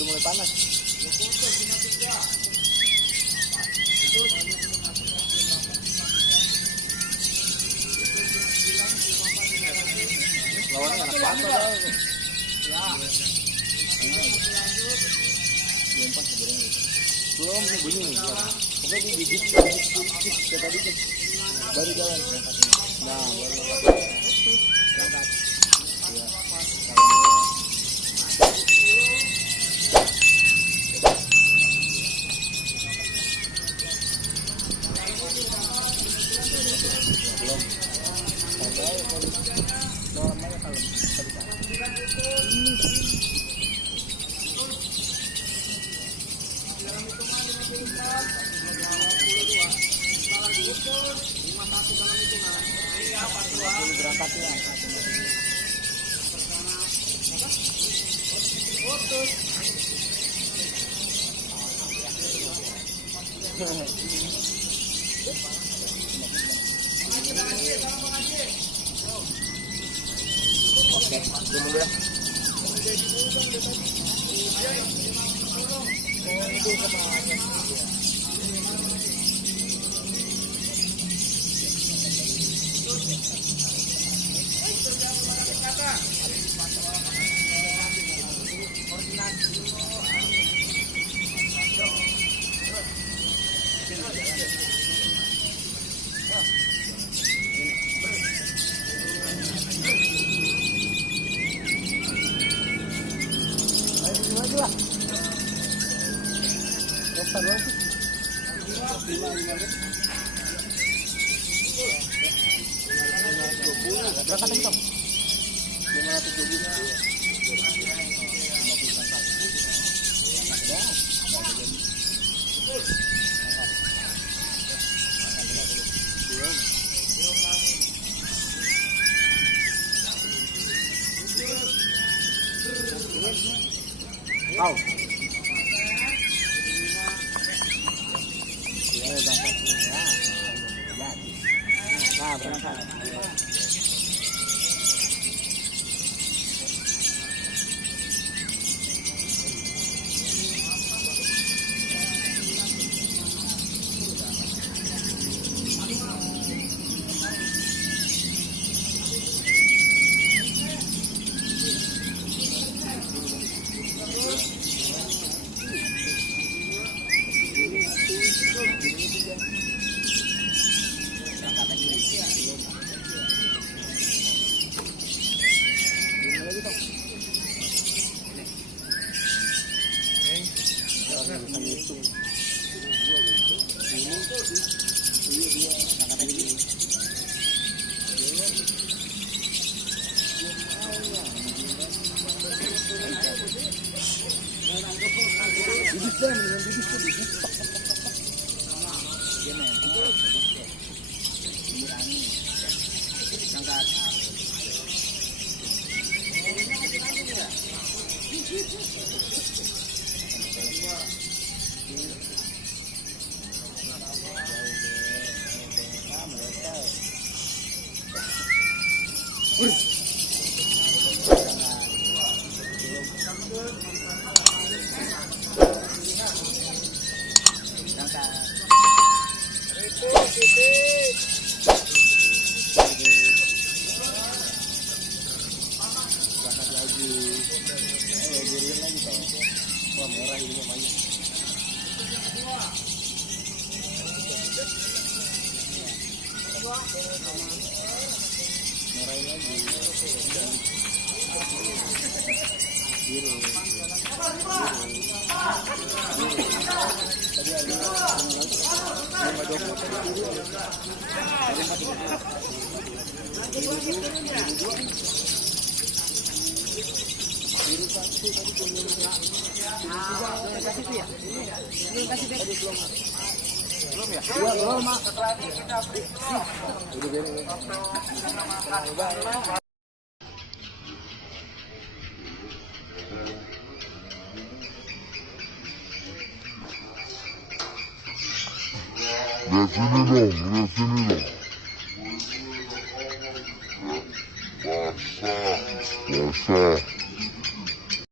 Udah mulai panas. Lawannya anak apa dah? Ya. Belum nih bunyi nih. Pokoknya di gigit kayak tadi tuh. Baru jalan. Nah, baru berangkat. Ya. Oke, dulu ya. Kau. Nah, berangkat. Baru satu tadi belum juga. Belum kasih tuh ya? Belum kasih deh. Tadi belum. Belum ya? Iya, belum, Mak. Udah beres. Lihat sini dong, lihat sini dong. Basah, basah.